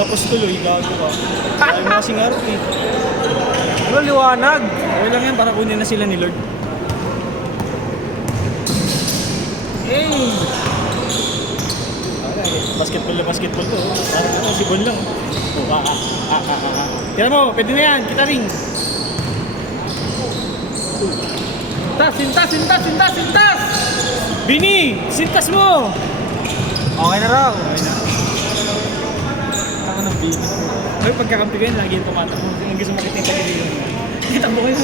Tapos tuloy, gago ka. Ayaw mo kasing harap eh. Ano, liwanag? Okay lang yan, para kunin na sila ni Lord. Hey! Basketball na basketball to. Parang ito, si Bon lang. Tira mo, pwede na yan. Kita ring. Sintas! Bini, sintas mo! Okay na raw. Okay na. Ako ng Bini. Ay, pagkakampi ko yan, lagi yung tumatakbo. Kung gusto makita yung pag-ibig. Kita mo kayo.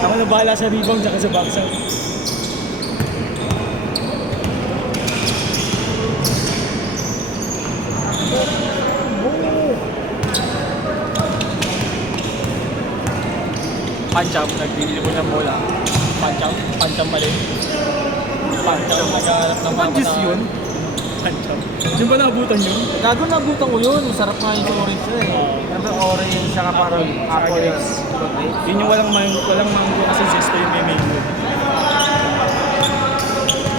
Ako na bahala sa rebound tsaka sa backside. Pancham, nagbibili mo ng bola. Pancham mali. Pancham, naghahanap ng mga Juice yun? Pancham. Yung ba naabutan yun? Gago, nabutan ko yun. Masarap nga yung orange na eh. Ano orange, saka parang apple yun. Yun yung walang mango kasi zesto yung may mango.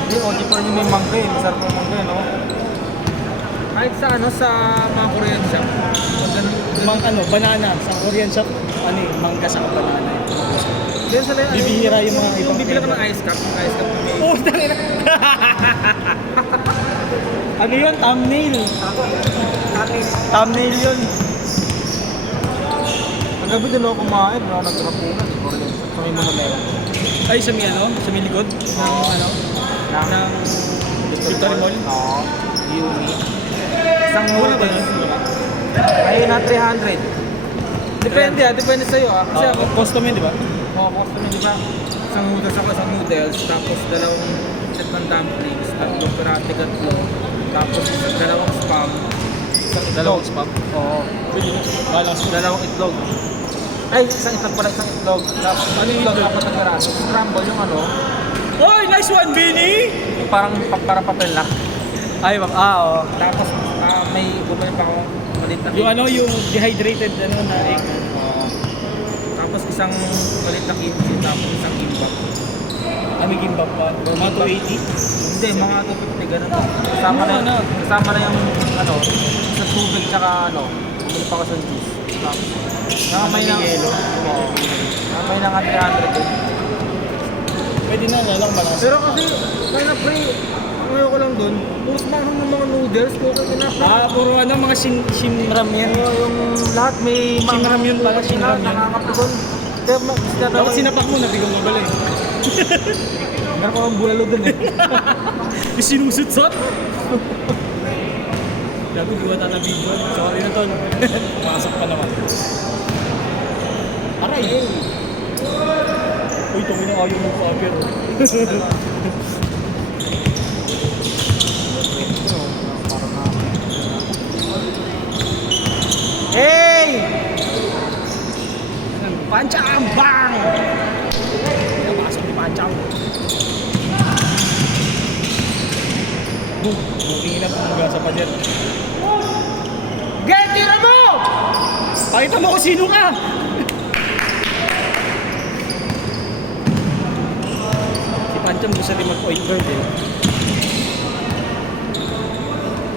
Hindi, OG pa rin yung may mangga eh. Masarap yung mangga eh, no? Kahit sa ano, sa mga Korean shop. Banana. Sa Korean shop, mangga sa banana. Then sa Bibihira yung mga ibang bibili ka ng ice cup. Yung ice cup na may... Oh, tangina. Ano yun? Thumbnail. Thumbnail yun. Ang gabi din ako kumain. Wala ako nagkapunan. Korean shop. Sa may muna meron. Ay, sa may Sa may likod? Ng Victory Mall? Oo. Yumi. Isang Mura ba noodles. nun? Ayun na 300. Depende depende sa'yo ah. Kasi ako, Custom yun, di ba? cost mo, di ba? Isang noodles ako, isang noodles, tapos dalawang set ng dumplings, tatlong perate gatlo, tapos dalawang spam, isang itlog. Dalawang spam? Oo. Balang spam. Dalawang itlog. Ay, isang itlog pala, isang itlog. Tapos Ano yung itlog, itlog? apat na peraso. Scramble yung ano, Oy, nice one, Bini! yung parang papel na. Ay, oo. Tapos may bumili pa akong maliit na Yung dehydrated na egg. Tapos isang maliit na kimchi, tapos isang gimbap. May gimbap pa. Mga 280. Hindi, mga 250 ganun. Kasama na yung sa tubig tsaka bumili pa ako sa juice. Tapos, may ng yelo. Oo. May ng 300 din. Pwede na lang balas. Pero kasi, kaya na pre, ngayon ko lang dun, puros mahang ng mga noodles, okay na pre. Puro mga shinram yan. Yung lahat may Shinram yun pala, shinram yun. Nakakapugon. Kaya Dapat sinapak mo, nabigong mabala eh. meron ko ang bulalo dun eh. Sinusutsot. Dapat gawa tayo ng video. Sorry na ton. Pumasok pa naman. Aray! Uy, tungin na ayaw mo pa-appear. Hey! Pancham! Bang! Napasok ni Pancham. Boom! Booking na pumangga sa pader. Get tira mo! Pakita mo kung sino ka! Si Pancham gusto rin mag-point guard eh.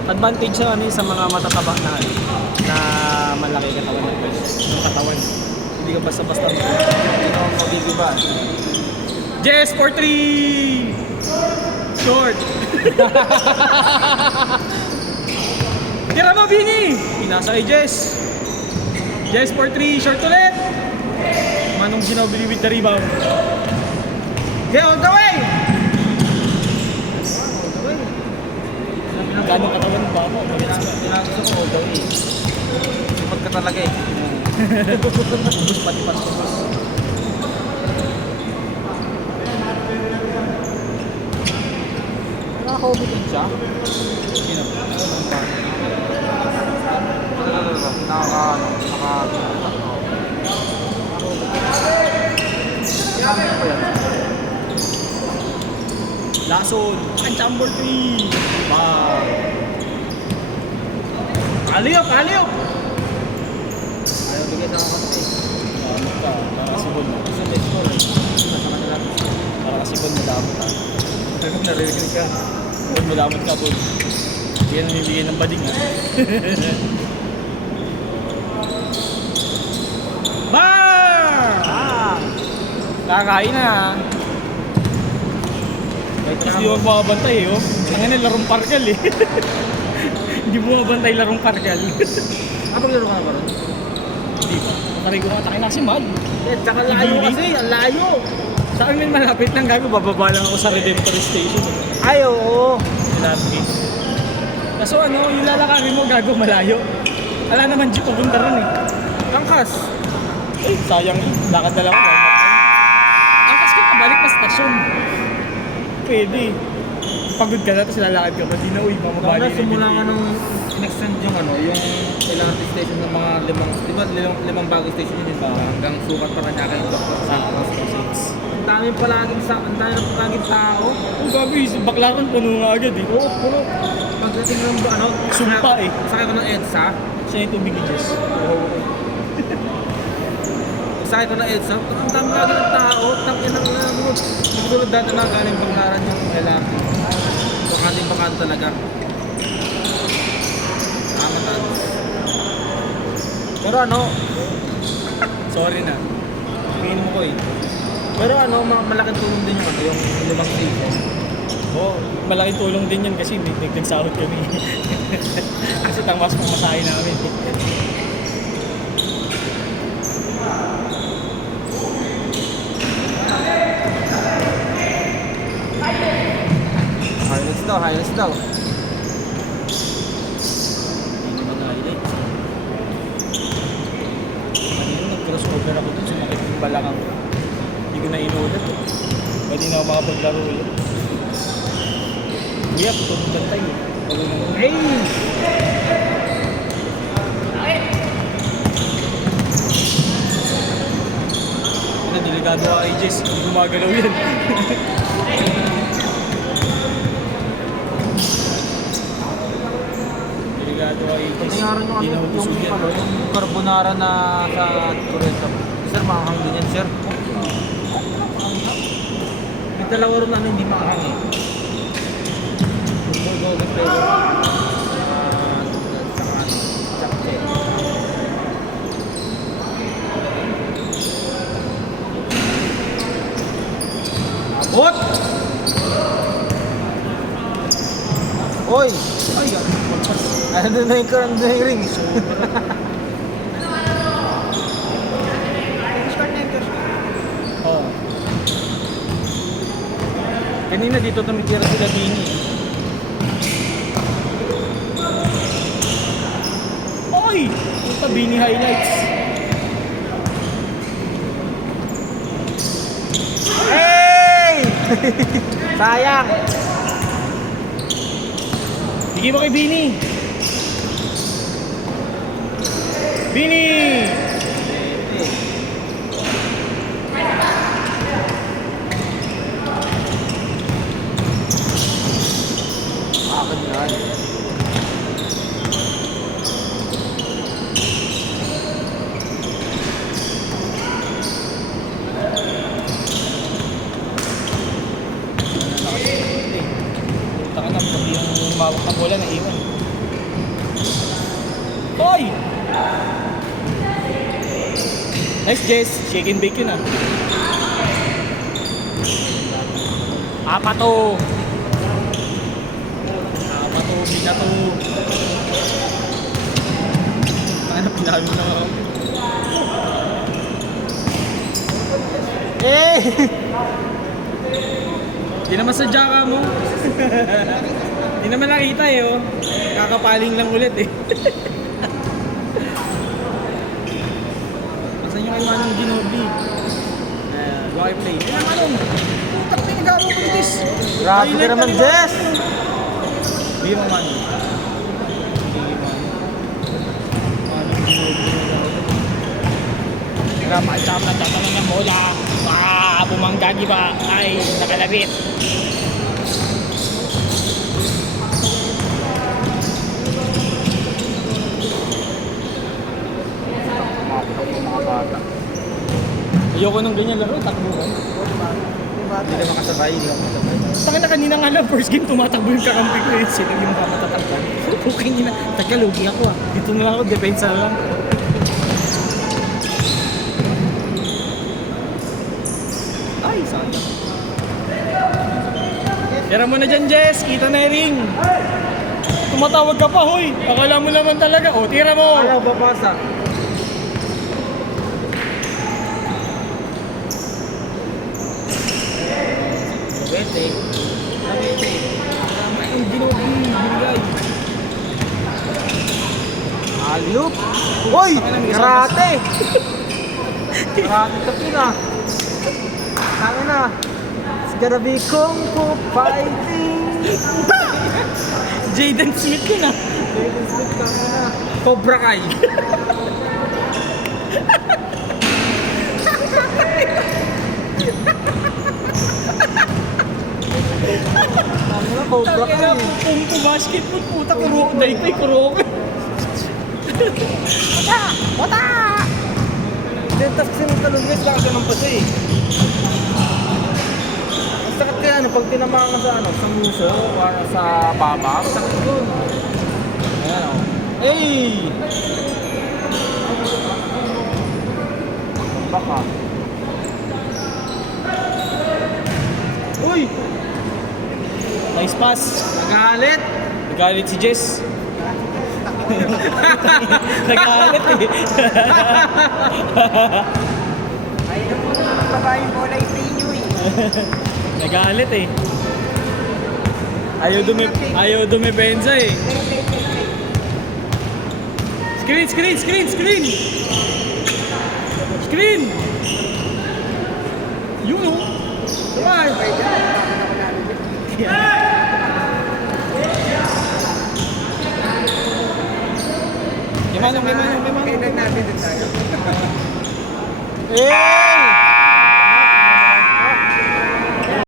Advantage sa mga matataba na malaki katawan ng katawan. Hindi ka basta-basta Mabibiba. Jess for 3! Short! Tira mo, Bini! Pinasa kay Jess. Jess for 3, short ulit! Manong Ginobili with the rebound. Get on the way! Gano'ng katawan ba ako? Gusto ko all the way. Sipag ka talaga eh. Ubus pati pasok. Nakaka-COVID din siya. Sino? Lason! Pancham for 3! Wow! Aliyop! Ayaw bigay sa ako kasi. Nakasibon mo. Gusto next call. Nasa kanila. Nakasibon mo damot ha. Narinig ka. Bud mo damot ka, bud. Hindi yan namibigay ng bading ha. Bar! Kakain na. Wait Tapos di mo makabantay eh, oh. Ang nga larong parkal eh. Hindi mo mabantay larong parkal. Paglaro ka na ba ron? Hindi pa. Parigo nga tayo na kasi mahal. Eh, tsaka layo kasi, ang layo. Sa amin malapit lang gago, bababa lang ako sa Redemptor Station. Ay, oo. Malapit. Kaso ano, yung lalakarin mo gago malayo. Wala naman jeep papunta ron eh. Angkas. Eh, sayang yun. Lakad na lang ako. Angkas ka pabalik na stasyon. Pwede. Pagod ka na, tapos lalakad ka pa. Di na uwi, mamabali Baka simula nga nung in-extend yung ano, yung kailangan station ng mga limang bagong station yun ba? Hanggang sukat pa kanya kayo doktor sa Ang dami palaging tao. Ang gabi, baklaran puno nga agad eh. Oo, puno. Pagdating ng ano, Sumpa eh. sakay ko ng EDSA. Siya yung tubig ni Jess. Sakay ko ng EDSA, ang dami lagi ng tao. Tangin ang mga siguro dati na galing Banglaran yung LRT. Bakanting talaga. Nakamataan. Pero ano, Sorry na. Tingin mo ko eh. pero ano, malaking tulong din yung ano, yung limang station. Oo, malaking tulong din yan kasi nagsahod kami. Kasi tangwas pang masahe namin. Highlights daw. Hindi naman highlights. Kanina nag-crossover ako dun, sumakit yung balakang ko. Hindi ko na inulit eh. Pwede na ako makapaglaro ulit. Kuya, tutulungan tayo. Hey! Ano, delikado ka kay Jess. Hindi gumagalaw yan. Delikado ka kay Jess. Tingnan nyo Hindi na ano, utusog yan. yung carbonara na sa Torrento. Sir, makakang din yan, sir. May dalawa rin ano, hindi makakang eh. Golden flavor. Saka ano, chapche. Abot! Oy! Ay, yan. Ano na yung rings? Oo. Kanina dito tumitira sila Bini. Oy! Ito Bini highlights. Hey! Sayang! Bigay mo kay Bini. Bini! Akin yan. Punta ka na, pati yung umawak na bola na iwan. Hoy! Nice Jess, shake and bake yun ah. Apato! Apato, binato. Ano, pinalo na ako. Eh! Di naman sadya ka mo. Di naman nakita eh oh. Kakapaling lang ulit eh. Masan yung kay Manong Ginobili? Why play? Kaya Manong! Putak na yung nag-aaral ko ni Jess. Grabe ka naman, Jess! Bigyan mo Manong. Sige Manong. Manong Ginobili. Kaya maisap na tatanan ng bola. Bumanggagi ba? Ay, nakalabit. Mga bata. Ayoko nung ganyan laro, takbo ko. Hindi ka makasabay, hindi ka makasabay. Taka na kanina nga lang, first game tumatakbo yung kakampi ko eh. Sino yung matatakbo? Okay nila. Taga, lugi ako ah. Dito na lang ako, depensa lang. Ay, sayang. Tira mo na dyan, Jess. Kita na yung ring. Tumatawag ka pa, hoy. Akala mo naman talaga. O, tira mo. Ayaw babasa. Wete. Wete. Tama yung binigay. Aliyup. Hoy! Karate! Karate ka pina. Tama na. It's gonna be Kung Fu fighting. Jaden Smith yun ah. Jaden Smith, tama na. Cobra Kai. Tama na, Cobra Kai. Kung to basketball, puta, kuro. Daypay, kuro. Wata! Hindi, tapos sinutalunod ka ganun pa siya eh. Ang sakit kaya ano, pag tinamaan ka sa ano, sa muso, o sa baba, ang sakit doon. Ayan o. Hey! Baka. Uy! Nice pass. Nagalit! Nagalit si Jess. Nagalit eh. Ayun ang babaeng bola yung inyo eh. Nagalit eh. Ayaw dumipensa eh. Screen, screen, screen, screen! Screen! Yun oh. Sabay! May manong. Kailan natin din tayo? Eh!